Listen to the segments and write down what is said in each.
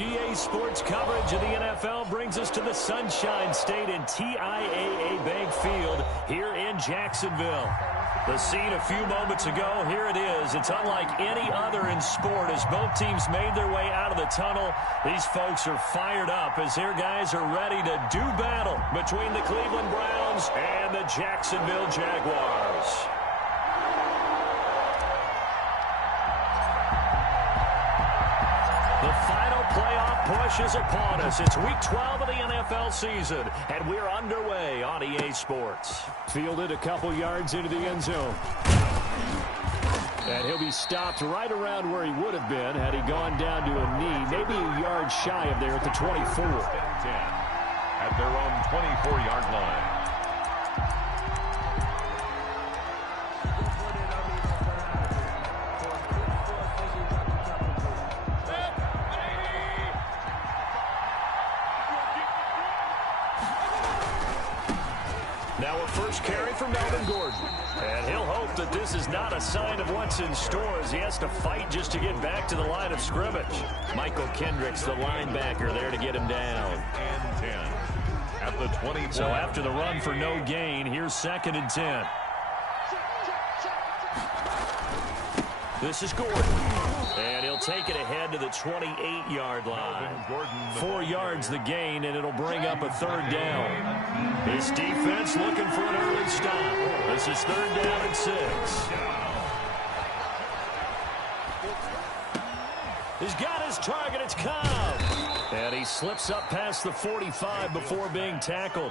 EA Sports coverage of the NFL brings us to the Sunshine State and TIAA Bank Field here in Jacksonville. The scene a few moments ago, here it is. It's unlike any other in sport as both teams made their way out of the tunnel. These folks are fired up as their guys are ready to do battle between the Cleveland Browns and the Jacksonville Jaguars. The final playoff push is upon us. It's Week 12 of the NFL season, and we're underway on EA Sports. Fielded a couple yards into the end zone. And he'll be stopped right around where he would have been had he gone down to a knee, maybe a yard shy of there at the 24. At their own 24-yard line. Now a first carry for Melvin Gordon. And he'll hope that this is not a sign of what's in store as he has to fight just to get back to the line of scrimmage. Michael Kendricks, the linebacker, there to get him down. And 10 at the 24. So after the run for no gain, here's 2nd and 10. This is Gordon. And he'll take it ahead to the 28-yard line. 4 yards the gain, and it'll bring up a 3rd down. This defense looking for an early stop. This is 3rd down and 6. He's got his target. It's Cobb. And he slips up past the 45 before being tackled.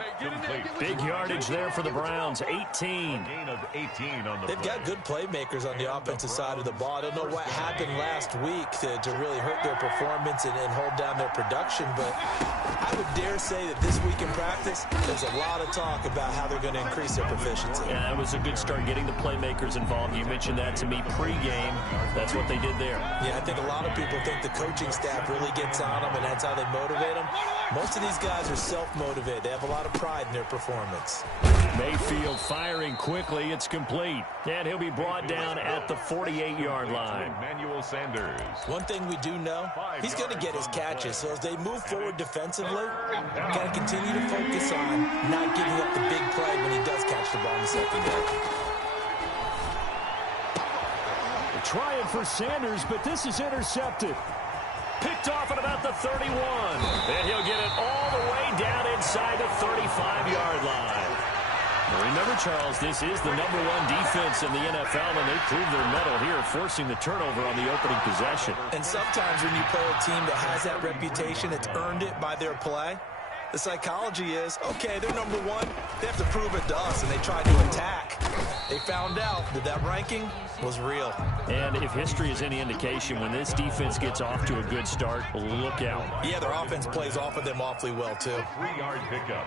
Big yardage there for the Browns, 18. Gain of 18 on the They've got good playmakers on the offensive side of the ball. I don't know what happened last week to really hurt their performance and hold down their production, but I would dare say that this week in practice, there's a lot of talk about how they're going to increase their proficiency. Yeah, that was a good start getting the playmakers involved. You mentioned that to me pregame. That's what they did there. Yeah, I think a lot of people think the coaching staff really gets on them, and that's how they motivate them. Most of these guys are self-motivated. They have a lot of pride in their performance. Mayfield firing quickly. It's complete. And he'll be brought down at the 48-yard line. Emmanuel Sanders. One thing we do know, he's going to get his catches. So as they move forward defensively, got to continue to focus on not giving up the big play when he does catch the ball in the secondary. Trying for Sanders, but this is intercepted. Picked off at about the 31. And he'll get it all the way down inside the 35-yard line. Remember, Charles, this is the #1 defense in the NFL, and they proved their mettle here, forcing the turnover on the opening possession. And sometimes when you play a team that has that reputation, it's earned it by their play. The psychology is, okay, they're #1. They have to prove it to us, and they tried to attack. They found out that that ranking was real. And if history is any indication, when this defense gets off to a good start, look out. Yeah, their offense plays off of them awfully well, too. 3-yard pickup.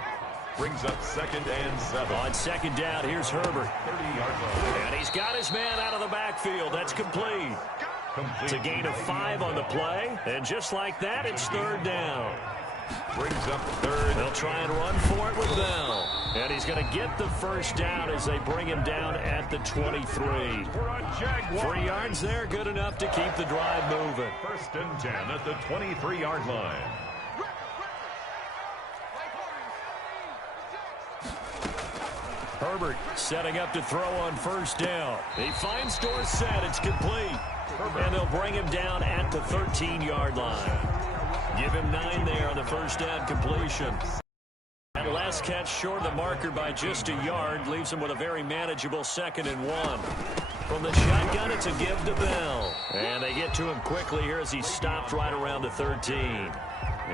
Brings up 2nd and 7. On 2nd down, here's Herbert. 30-yard line. And he's got his man out of the backfield. That's complete. It's a gain of 5 on the play. And just like that, it's 3rd down. Brings up 3rd. They'll try and run for it with Bell. And he's going to get the first down as they bring him down at the 23. 3 yards there, good enough to keep the drive moving. 1st and 10 at the 23-yard line. Herbert setting up to throw on 1st down. He finds Dorsett. It's complete. And they'll bring him down at the 13-yard line. Give him 9 there on the 1st down completion. And last catch short of the marker by just a yard. Leaves him with a very manageable 2nd and 1. From the shotgun, it's a give to Bell. And they get to him quickly here as he stopped right around the 13.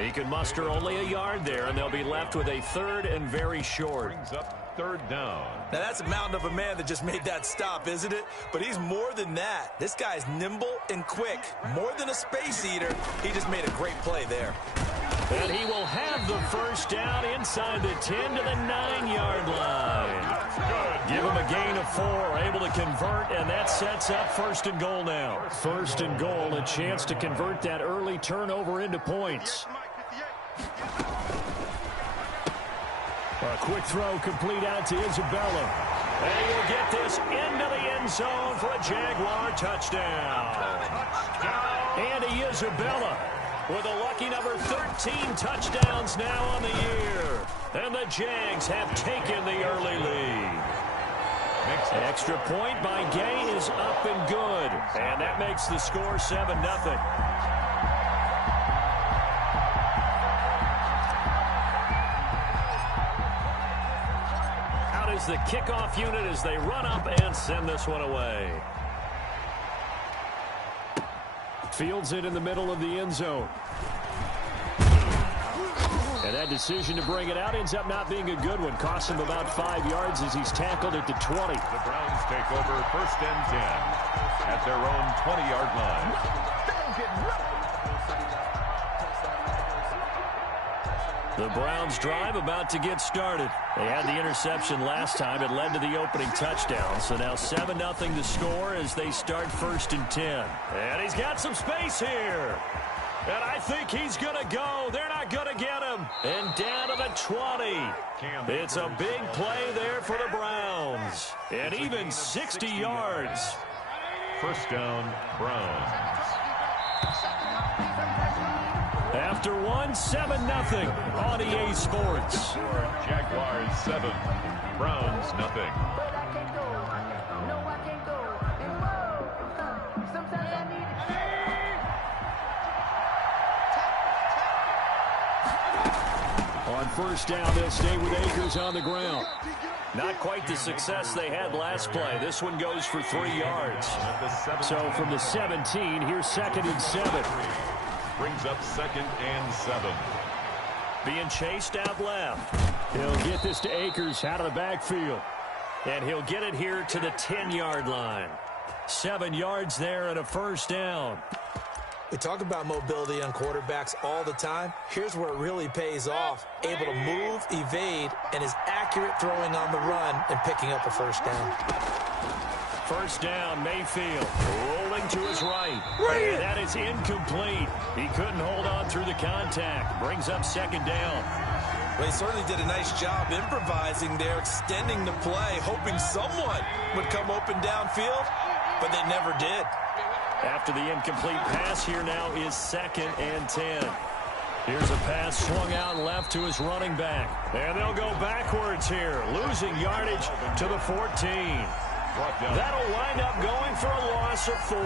He can muster only a yard there, and they'll be left with a 3rd and very short. Brings up 3rd down. Now, that's a mountain of a man that just made that stop, isn't it? But he's more than that. This guy's nimble and quick. More than a space eater. He just made a great play there. And he will have the 1st down inside the 10 to the 9-yard line. Give him a gain of 4, able to convert, and that sets up 1st and goal now. 1st and goal, a chance to convert that early turnover into points. A quick throw complete out to Isabella. And he will get this into the end zone for a Jaguar touchdown. Andy Isabella with a lucky number 13 touchdowns now on the year. And the Jags have taken the early lead. Extra point by Gay is up and good. And that makes the score 7-0. Out is the kickoff unit as they run up and send this one away. Fields it in the middle of the end zone. And that decision to bring it out ends up not being a good one. Costs him about 5 yards as he's tackled at the 20. The Browns take over 1st and 10 at their own 20-yard line. The Browns drive about to get started. They had the interception last time. It led to the opening touchdown. So now 7-0 to score as they start 1st and 10. And he's got some space here. And I think he's going to go. They're not going to get him. And down to the 20. It's a big play there for the Browns. And even 60 yards. 1st down, Browns. After 7-0 on EA Sports. Jaguars 7, Browns 0. On 1st down, they'll stay with Akers on the ground. Not quite the success they had last play. This one goes for 3 yards. So from the 17, here's 2nd and 7. Brings up 2nd and 7. Being chased out left. He'll get this to Akers out of the backfield. And he'll get it here to the 10-yard line. 7 yards there and a 1st down. We talk about mobility on quarterbacks all the time. Here's where it really pays off. Able to move, evade, and is accurate throwing on the run and picking up a 1st down. 1st down, Mayfield rolling to his right. And that is incomplete. He couldn't hold on through the contact. Brings up 2nd down. Well, he certainly did a nice job improvising there, extending the play, hoping someone would come open downfield, but they never did. After the incomplete pass, here now is 2nd and 10. Here's a pass swung out left to his running back. And they'll go backwards here, losing yardage to the 14. That'll wind up going for a loss of 4.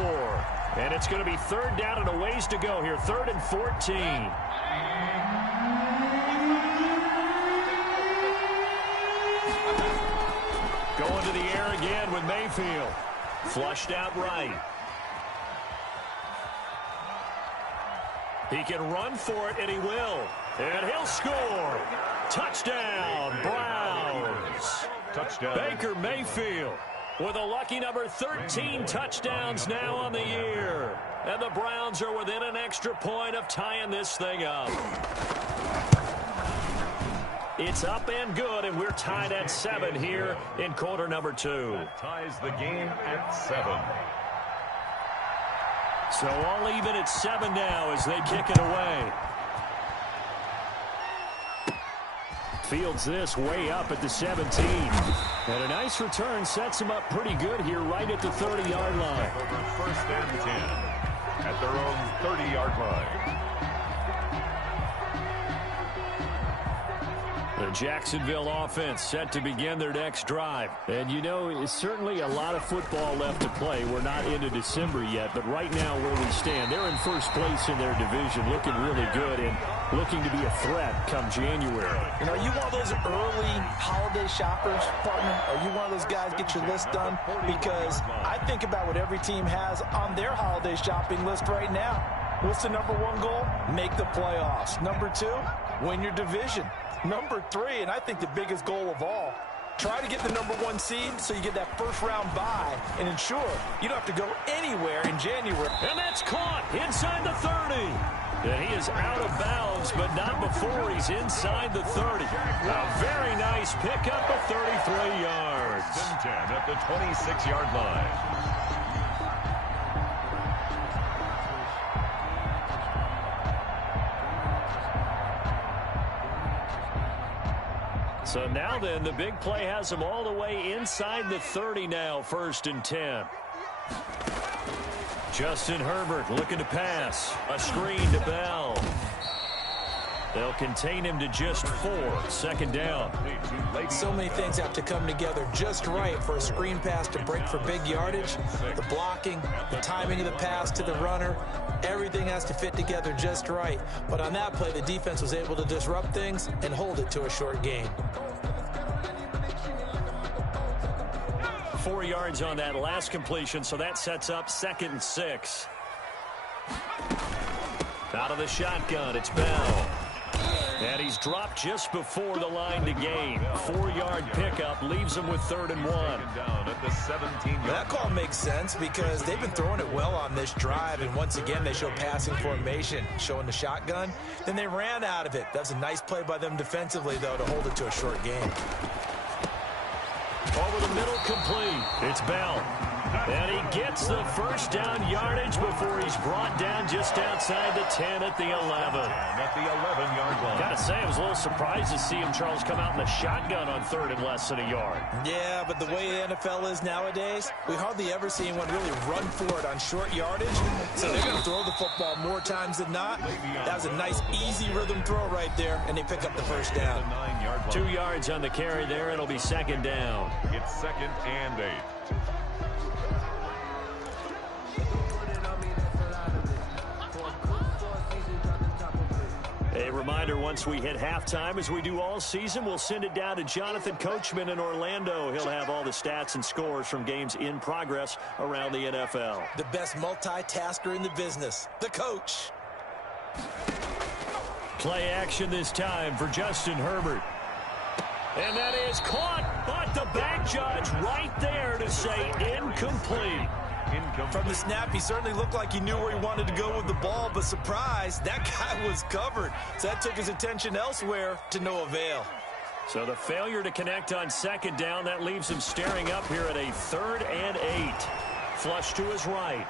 And it's going to be 3rd down and a ways to go here, 3rd and 14. Going to the air again with Mayfield. Flushed out right. He can run for it, and he will. And he'll score. Touchdown, Browns. Touchdown. Baker Mayfield with a lucky number 13 touchdowns now on the year. And the Browns are within an extra point of tying this thing up. It's up and good, and we're tied at 7 here in quarter number 2. That ties the game at 7. So all even at 7 now as they kick it away. Fields this way up at the 17. And a nice return sets him up pretty good here right at the 30-yard line. Over 1st and 10 at their own 30-yard line. The Jacksonville offense set to begin their next drive. And, you know, it's certainly a lot of football left to play. We're not into December yet, but right now where we stand, they're in 1st place in their division, looking really good and looking to be a threat come January. And are you one of those early holiday shoppers, partner? Are you one of those guys get your list done? Because I think about what every team has on their holiday shopping list right now. What's the number 1 goal? Make the playoffs. Number 2, win your division. Number 3, and I think the biggest goal of all, try to get the number 1 seed so you get that 1st round bye and ensure you don't have to go anywhere in January. And that's caught inside the 30. And he is out of bounds, but not before he's inside the 30. A very nice pickup of 33 yards. 10 at the 26-yard line. So now then, the big play has him all the way inside the 30 now, 1st and 10. Justin Herbert looking to pass. A screen to Bell. They'll contain him to just 4. 2nd down. So many things have to come together just right for a screen pass to break for big yardage. The blocking, the timing of the pass to the runner, everything has to fit together just right. But on that play, the defense was able to disrupt things and hold it to a short gain. 4 yards on that last completion, so that sets up 2nd and 6. Out of the shotgun, it's Bell. And he's dropped just before the line to gain. 4-yard pickup leaves him with 3rd and 1. Down at the 17-yard. That call makes sense because they've been throwing it well on this drive, and once again they show passing formation, showing the shotgun. Then they ran out of it. That's a nice play by them defensively, though, to hold it to a short gain. Over the middle, complete. It's Bell. And he gets the 1st down yardage before he's brought down just outside the 10 at the 11. At the 11-yard line. Gotta say, I was a little surprised to see him, Charles, come out in the shotgun on 3rd and less than a yard. Yeah, but the way the NFL is nowadays, we hardly ever see anyone really run for it on short yardage. So they're going to throw the football more times than not. That was a nice, easy rhythm throw right there, and they pick up the 1st down. 2 yards on the carry there. It'll be 2nd down. It's 2nd and 8. A reminder, once we hit halftime, as we do all season, we'll send it down to Jonathan Coachman in Orlando. He'll have all the stats and scores from games in progress around the NFL. The best multitasker in the business, the coach. Play action this time for Justin Herbert. And that is caught, but the back judge right there to say incomplete. From the snap, he certainly looked like he knew where he wanted to go with the ball, but surprise, that guy was covered. So that took his attention elsewhere to no avail. So the failure to connect on 2nd down, that leaves him staring up here at a 3rd and 8. Flush to his right.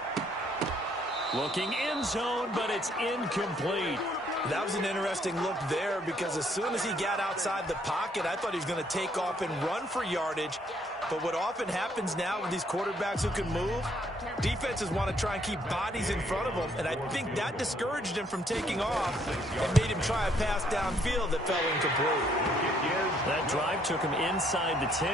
Looking end zone, but it's incomplete. That was an interesting look there because as soon as he got outside the pocket, I thought he was going to take off and run for yardage. But what often happens now with these quarterbacks who can move, defenses want to try and keep bodies in front of them, and I think that discouraged him from taking off and made him try a pass downfield that fell incomplete. That drive took him inside the 10.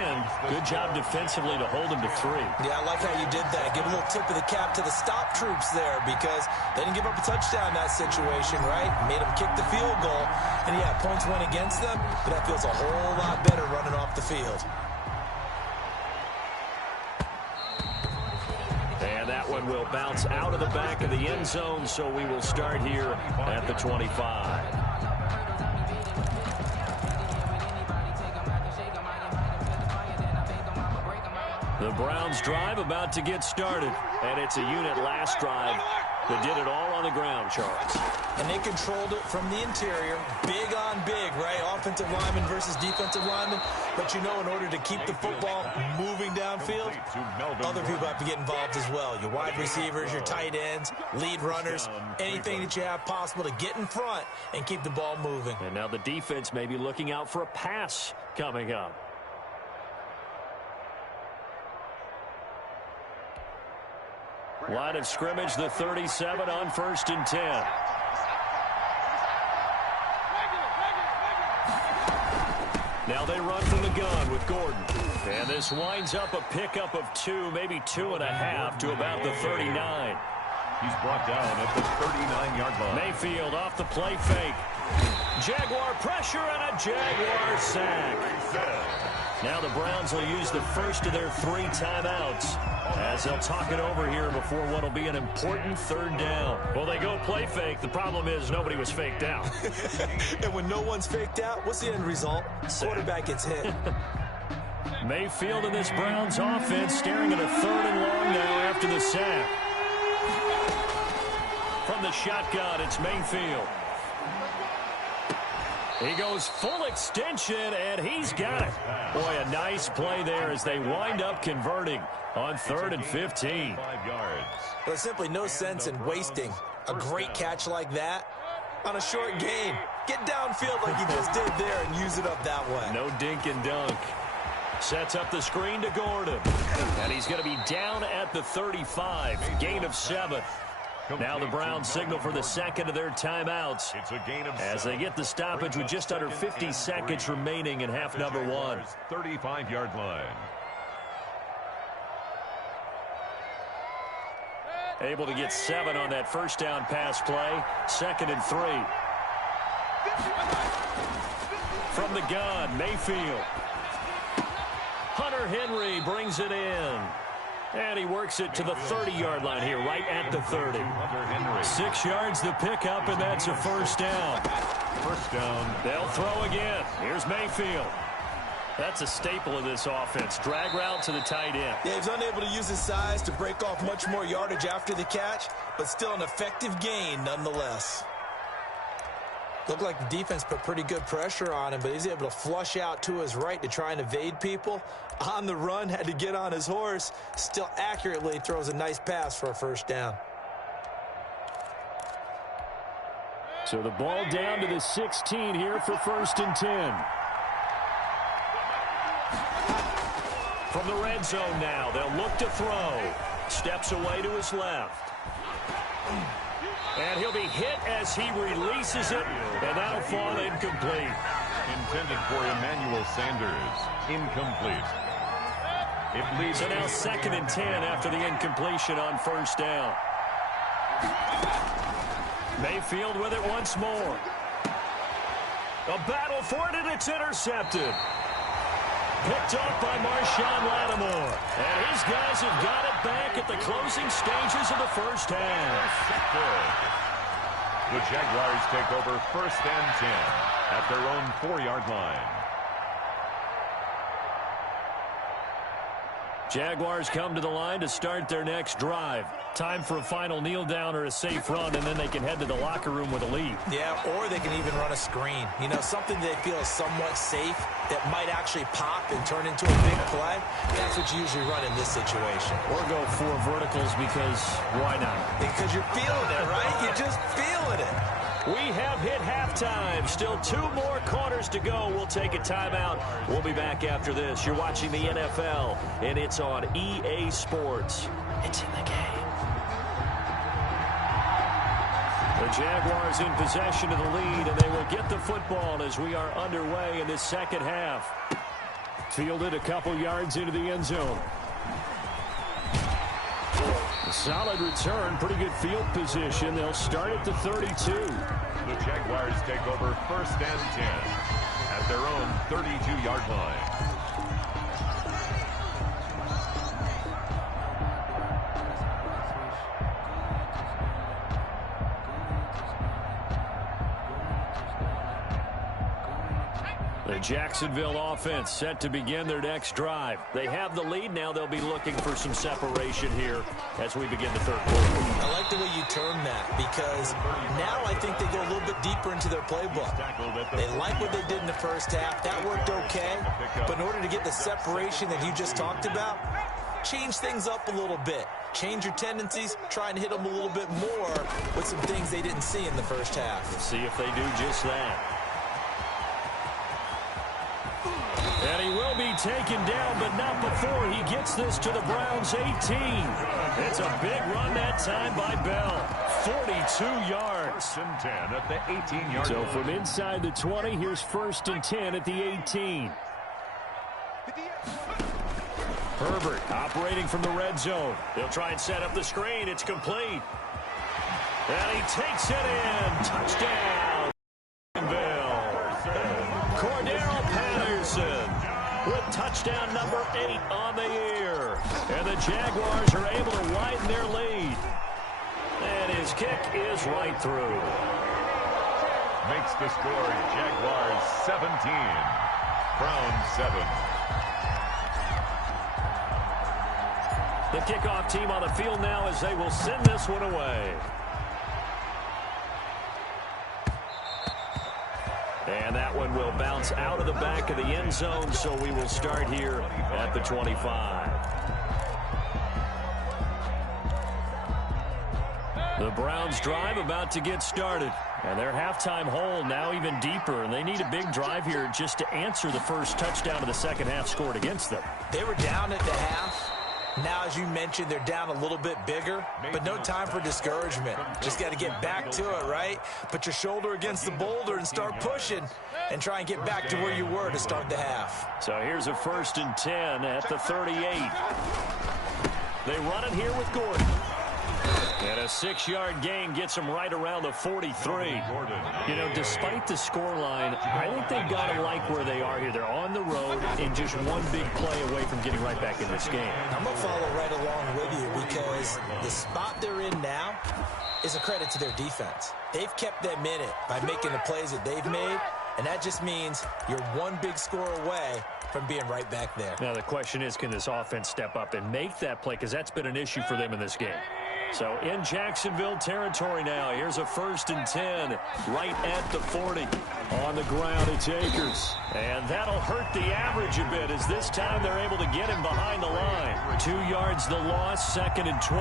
Good job defensively to hold him to 3. Yeah, I like how you did that. Give a little tip of the cap to the stop troops there because they didn't give up a touchdown in that situation, right? Made them kick the field goal, and yeah, points went against them, but that feels a whole lot better running off the field. And that one will bounce out of the back of the end zone, so we will start here at the 25. The Browns drive about to get started, and it's a unit last drive that did it all on the ground, Charles. And they controlled it from the interior, big on big, right? Offensive lineman versus defensive lineman. But you know, in order to keep the football moving downfield, other people have to get involved as well. Your wide receivers, your tight ends, lead runners, anything that you have possible to get in front and keep the ball moving. And now the defense may be looking out for a pass coming up. Line of scrimmage, the 37 on 1st and 10. Now they run from the gun with Gordon. And this winds up a pickup of 2, maybe 2.5 to about the 39. He's brought down at the 39-yard line. Mayfield off the play fake. Jaguar pressure and a Jaguar sack. Now the Browns will use the first of their 3 timeouts as they'll talk it over here before what will be an important 3rd down. Well, they go play fake. The problem is nobody was faked out. And when no one's faked out, what's the end result? Quarterback gets hit. Mayfield in this Browns offense staring at a 3rd and long now after the sack. From the shotgun, it's Mayfield. He goes full extension, and he's got it. Boy, a nice play there as they wind up converting on 3rd and 15. 5 yards. There's simply no sense in wasting a great catch like that on a short gain. Get downfield like you just did there and use it up that way. No dink and dunk. Sets up the screen to Gordon. And he's going to be down at the 35. Gain of 7. Now the Browns signal for the second of their timeouts It's a gain of as 7. they get the stoppage with just under 50 seconds remaining in half number 1. 35-yard line. Able to get 7 on that first down pass play. 2nd and 3. From the gun, Mayfield. Hunter Henry brings it in. And he works it to the 30-yard line here, right at the 30. 6 yards the pickup, and that's a first down. First down. They'll throw again. Here's Mayfield. That's a staple of this offense. Drag route to the tight end. Yeah, he's unable to use his size to break off much more yardage after the catch, but still an effective gain nonetheless. Looked like the defense put pretty good pressure on him, but he's able to flush out to his right to try and evade people. On the run, had to get on his horse. Still accurately throws a nice pass for a first down. So the ball down to the 16 here for 1st and 10. From the red zone now, they'll look to throw. Steps away to his left. And he'll be hit as he releases it, and that'll fall incomplete. Intended for Emmanuel Sanders. Incomplete. It leads So now 2nd and 10 after the incompletion on first down. Mayfield with it once more. A battle for it, and it's intercepted. Picked off by Marshawn Lattimore. And his guys have got it back at the closing stages of the first half. The Jaguars take over 1st and 10 at their own 4-yard line. Jaguars come to the line to start their next drive. Time for a final kneel down or a safe run, and then they can head to the locker room with a lead. Yeah, or they can even run a screen. You know, something they feel is somewhat safe that might actually pop and turn into a big play. That's what you usually run in this situation. Or go 4 verticals because why not? Because you're feeling it, right? You're just feeling it. We have hit halftime. Still 2 more quarters to go. We'll take a timeout. We'll be back after this. You're watching the NFL, and it's on EA Sports. It's in the game. The Jaguars in possession of the lead, and they will get the football as we are underway in this second half. Fielded a couple yards into the end zone. A solid return, pretty good field position. They'll start at the 32. The Jaguars take over 1st and 10 at their own 32-yard line. The Jacksonville offense set to begin their next drive. They have the lead now. They'll be looking for some separation here as we begin the third quarter. I like the way you term that because now I think they go a little bit deeper into their playbook. They like what they did in the first half. That worked okay. But in order to get the separation that you just talked about, change things up a little bit. Change your tendencies. Try and hit them a little bit more with some things they didn't see in the first half. Let's see if they do just that. And he will be taken down, but not before he gets this to the Browns' 18. It's a big run that time by Bell. 42 yards. 1st and 10 at the 18-yard line. So from inside the 20, here's 1st and 10 at the 18. Herbert operating from the red zone. They'll try and set up the screen. It's complete. And he takes it in. Touchdown. Cordero Patterson with touchdown number 8 on the year. And the Jaguars are able to widen their lead. And his kick is right through. Makes the score Jaguars 17, Browns 7. The kickoff team on the field now as they will send this one away. And that one will bounce out of the back of the end zone, so we will start here at the 25. The Browns drive about to get started. And their halftime hole now even deeper. And they need a big drive here just to answer the first touchdown of the second half scored against them. They were down at the half. Now, as you mentioned, they're down a little bit bigger, but no time for discouragement. Just got to get back to it, right? Put your shoulder against the boulder and start pushing and try and get back to where you were to start the half. So here's a 1st and 10 at the 38. They run it here with Gordon. And a 6-yard gain gets them right around the 43. You know, despite the scoreline, I think they've got to like where they are here. They're on the road and just one big play away from getting right back in this game. I'm going to follow right along with you because the spot they're in now is a credit to their defense. They've kept them in it by making the plays that they've made, and that just means you're one big score away from being right back there. Now, the question is, can this offense step up and make that play? Because that's been an issue for them in this game. So in Jacksonville territory now. Here's a 1st and 10 right at the 40. On the ground, it's Akers. And that'll hurt the average a bit as this time they're able to get him behind the line. 2 yards the loss, 2nd and 12.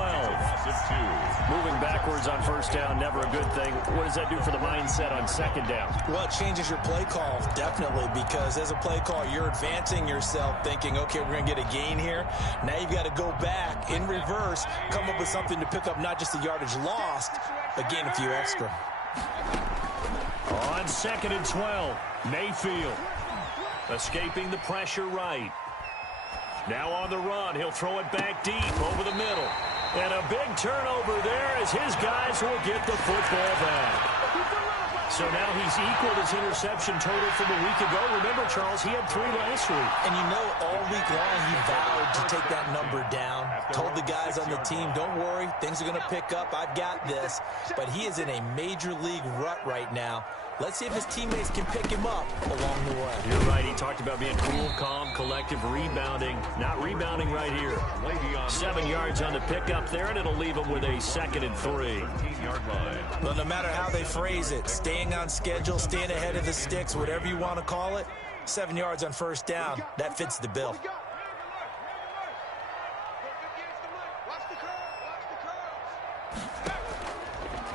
Moving backwards on 1st down, never a good thing. What does that do for the mindset on 2nd down? Well, it changes your play call, definitely, because as a play call, you're advancing yourself thinking, okay, we're going to get a gain here. Now you've got to go back in reverse, come up with something to pick up not just the yardage lost, but gain a few extra. On 2nd and 12, Mayfield escaping the pressure right. Now on the run, he'll throw it back deep over the middle. And a big turnover there as his guys will get the football back. So now he's equaled his interception total from a week ago. Remember, Charles, he had 3 last week. And you know, all week long he vowed to take that number down. Told the guys on the team, don't worry, things are going to pick up. I've got this. But he is in a major league rut right now. Let's see if his teammates can pick him up along the way. You're right. He talked about being cool, calm, collective, rebounding. Not rebounding right here. 7 yards on the pickup there, and it'll leave him with a 2nd and 3. Well, no matter how they phrase it, staying on schedule, staying ahead of the sticks, whatever you want to call it, 7 yards on 1st down, that fits the bill.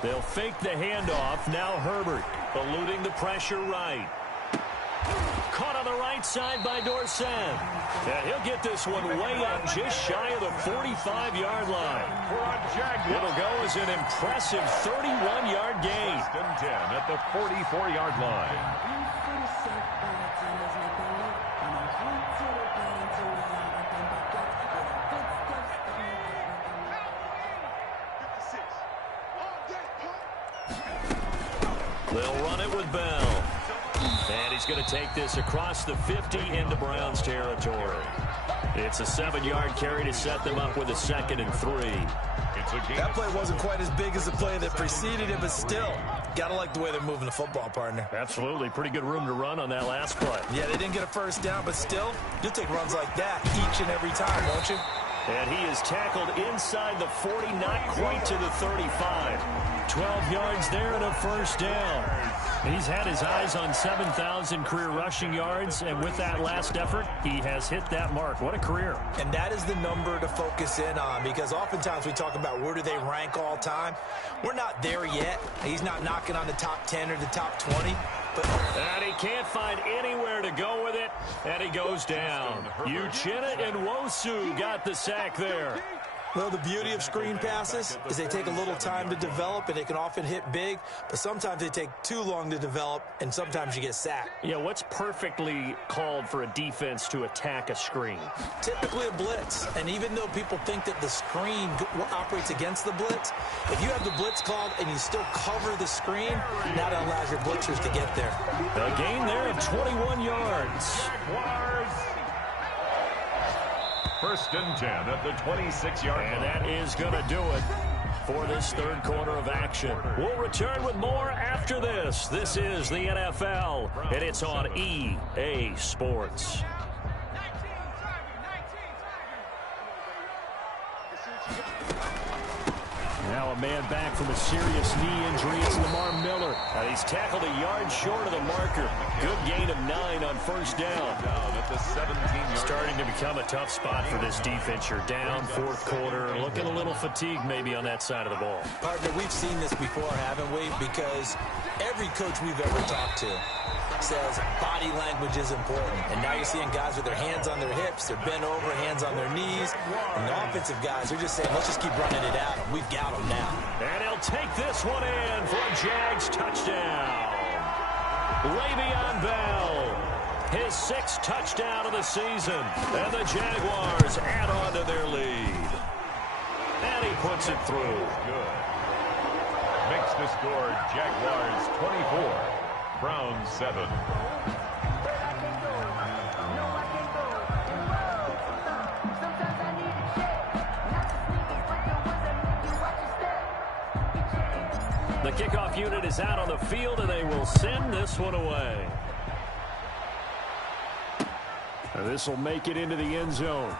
They'll fake the handoff. Now Herbert eluding the pressure right. Caught on the right side by Dorsett. And he'll get this one way up just shy of the 45-yard line. It'll go as an impressive 31-yard gain. 10 at the 44-yard line. They'll run it with Bell. And he's going to take this across the 50 into Browns territory. It's a 7-yard carry to set them up with a 2nd and 3. That play wasn't quite as big as the play that preceded it, but still, got to like the way they're moving the football, partner. Absolutely. Pretty good room to run on that last play. Yeah, they didn't get a 1st down, but still, you'll take runs like that each and every time, won't you? And he is tackled inside the 40, not quite to the 35. 12 yards there and a 1st down. He's had his eyes on 7,000 career rushing yards, and with that last effort, he has hit that mark. What a career. And that is the number to focus in on, because oftentimes we talk about where do they rank all time. We're not there yet. He's not knocking on the top 10 or the top 20. And he can't find anywhere to go with it, and he goes down. Uchenna and Nwosu got the sack there. Well, the beauty of screen passes is they take a little time to develop, and they can often hit big, but sometimes they take too long to develop, and sometimes you get sacked. Yeah, what's perfectly called for a defense to attack a screen? Typically a blitz, and even though people think that the screen operates against the blitz, if you have the blitz called and you still cover the screen, now that allows your blitzers to get there. A gain there of 21 yards. 1st and 10 at the 26-yard line. And that is going to do it for this 3rd quarter of action. We'll return with more after this. This is the NFL, and it's on EA Sports. Now a man back from a serious knee injury. It's Lamar Miller. He's tackled a yard short of the marker. Good gain of 9 on 1st down. Down at the 17-yard line. starting to become a tough spot for this defense. You're down fourth quarter, looking a little fatigued maybe on that side of the ball. Partner, we've seen this before, haven't we? Because every coach we've ever talked to says body language is important. And now you're seeing guys with their hands on their hips, they're bent over, hands on their knees. And the offensive guys are just saying, let's just keep running it at them. We've got them now. And he'll take this one in for a Jags touchdown. Le'Veon Bell, his 6th touchdown of the season. And the Jaguars add on to their lead. And he puts it through. Good. Makes the score Jaguars 24, Browns 7. The kickoff unit is out on the field, and they will send this one away. This will make it into the end zone.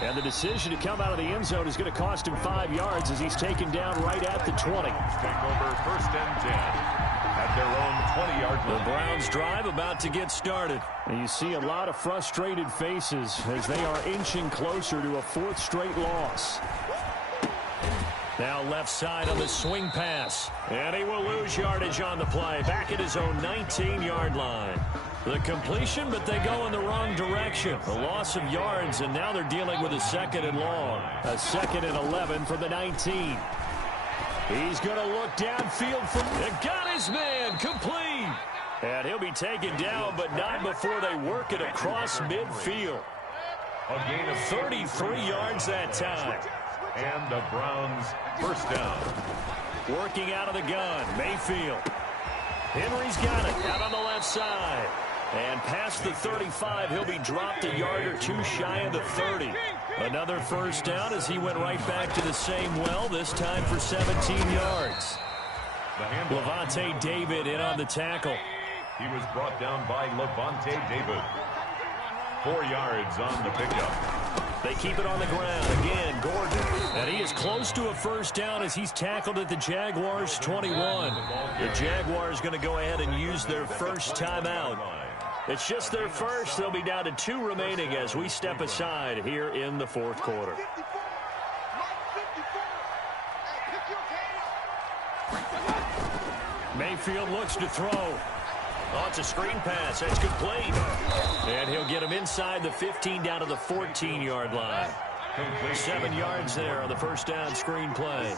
And the decision to come out of the end zone is going to cost him 5 yards as he's taken down right at the 20. Take over 1st and 10 at their own 20-yard line. The Browns drive about to get started. And you see a lot of frustrated faces as they are inching closer to a 4th straight loss. Now left side on the swing pass. And he will lose yardage on the play. Back at his own 19-yard line. The completion, but they go in the wrong direction. A loss of yards, and now they're dealing with a 2nd and long. A 2nd and 11 from the 19. He's going to look downfield for... Got his man complete. And he'll be taken down, but not before they work it across midfield. A gain of 33 yards that time. And the Browns 1st down. Working out of the gun, Mayfield. Henry's got it out on the left side. And past the 35, he'll be dropped a yard or 2 shy of the 30. Another 1st down as he went right back to the same well, this time for 17 yards. Levante David in on the tackle. He was brought down by Levante David. 4 yards on the pickup. They keep it on the ground. Again, Gordon. And he is close to a 1st down as he's tackled at the Jaguars' 21. The Jaguars going to go ahead and use their first timeout. It's just their first. They'll be down to 2 remaining as we step aside here in the 4th quarter. Mayfield looks to throw. Oh, it's a screen pass. That's complete. And he'll get him inside the 15 down to the 14-yard line. 7 yards there on the 1st down screen play.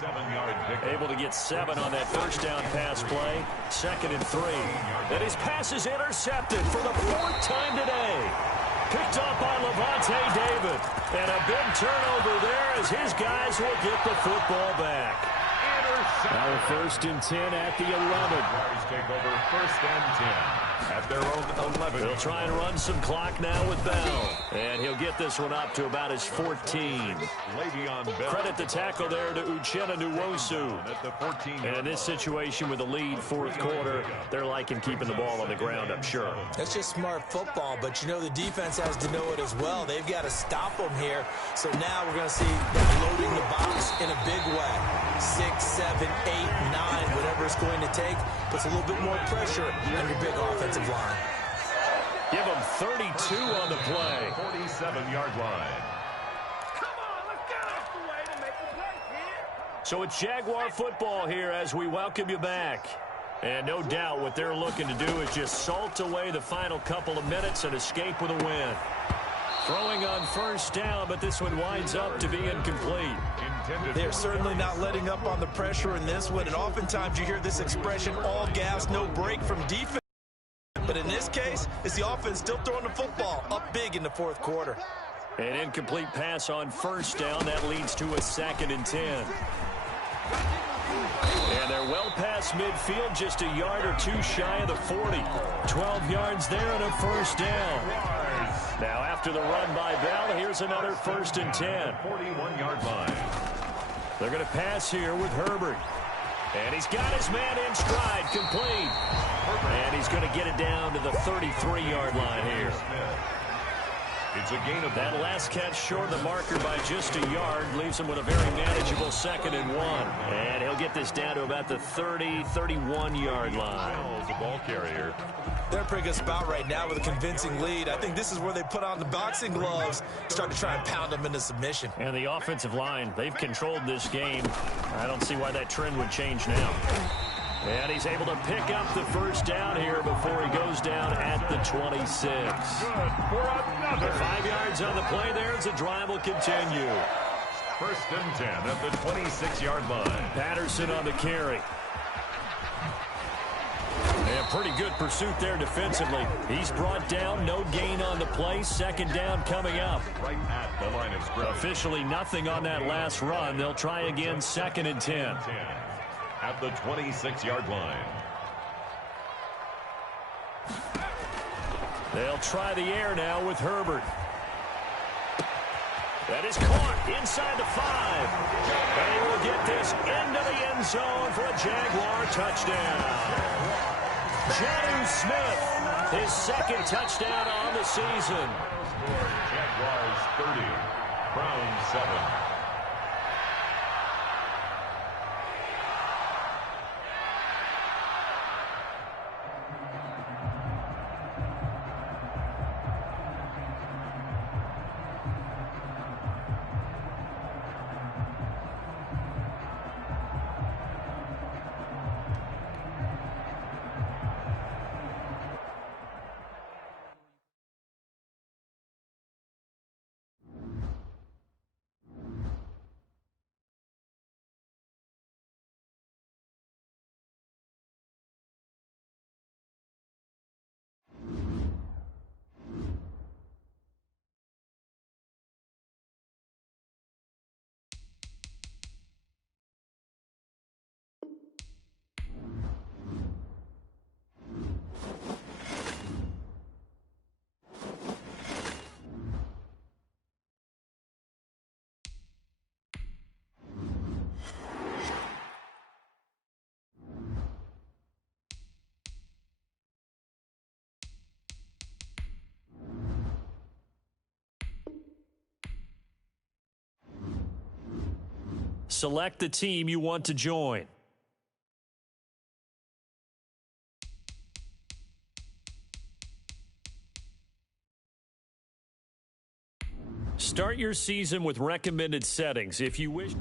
Able to get 7 on that 1st down pass play. 2nd and 3. And his pass is intercepted for the 4th time today. Picked up by Levante David. And a big turnover there as his guys will get the football back. Now 1st and 10 at the 11. Take over 1st and 10 at their own 11. They'll try and run some clock now with Bell. And he'll get this one up to about his 14. Le'Veon Bell. Credit the tackle there to Uchenna Nwosu. At the 14. And in this situation with a lead 4th quarter, they're liking keeping the ball on the ground, I'm sure. That's just smart football, but you know the defense has to know it as well. They've got to stop them here. So now we're going to see them loading the box in a big way. 6, 7, 8, 9, whatever it's going to take, puts a little bit more pressure on your big offensive line. Give them 32 on the play. 47-yard line. So it's Jaguar football here as we welcome you back. And no doubt what they're looking to do is just salt away the final couple of minutes and escape with a win. Throwing on 1st down, but this one winds up to be incomplete. They're certainly not letting up on the pressure in this one, and oftentimes you hear this expression, all gas, no break from defense. But in this case, it's the offense still throwing the football up big in the 4th quarter. An incomplete pass on 1st down. That leads to a 2nd and 10. And they're well past midfield, just a yard or 2 shy of the 40. 12 yards there and a 1st down. Now after the run by Bell, here's another 1st and 10. 41-yard line. They're going to pass here with Herbert. And he's got his man in stride, complete. And he's going to get it down to the 33-yard line here. It's a gain of That last catch short of the marker by just a yard leaves him with a very manageable 2nd and 1. And he'll get this down to about the 30, 31-yard line. The ball carrier. They're in a pretty good spot right now with a convincing lead. I think this is where they put on the boxing gloves, start to try and pound them into submission. And the offensive line, they've controlled this game. I don't see why that trend would change now. And he's able to pick up the first down here before he goes down at the 26. Good for another. 5 yards on the play there as the drive will continue. 1st and 10 at the 26-yard line. Patterson on the carry. And pretty good pursuit there defensively. He's brought down, no gain on the play. 2nd down coming up. Right at the line of scrimmage. Officially nothing on that last run. They'll try again 2nd and 10. At the 26-yard line. They'll try the air now with Herbert. That is caught inside the 5. And he will get this into the end zone for a Jaguar touchdown. Jonnu Smith, his 2nd touchdown on the season. Jaguars 30, Browns 7. Select the team you want to join. Start your season with recommended settings. If you wish...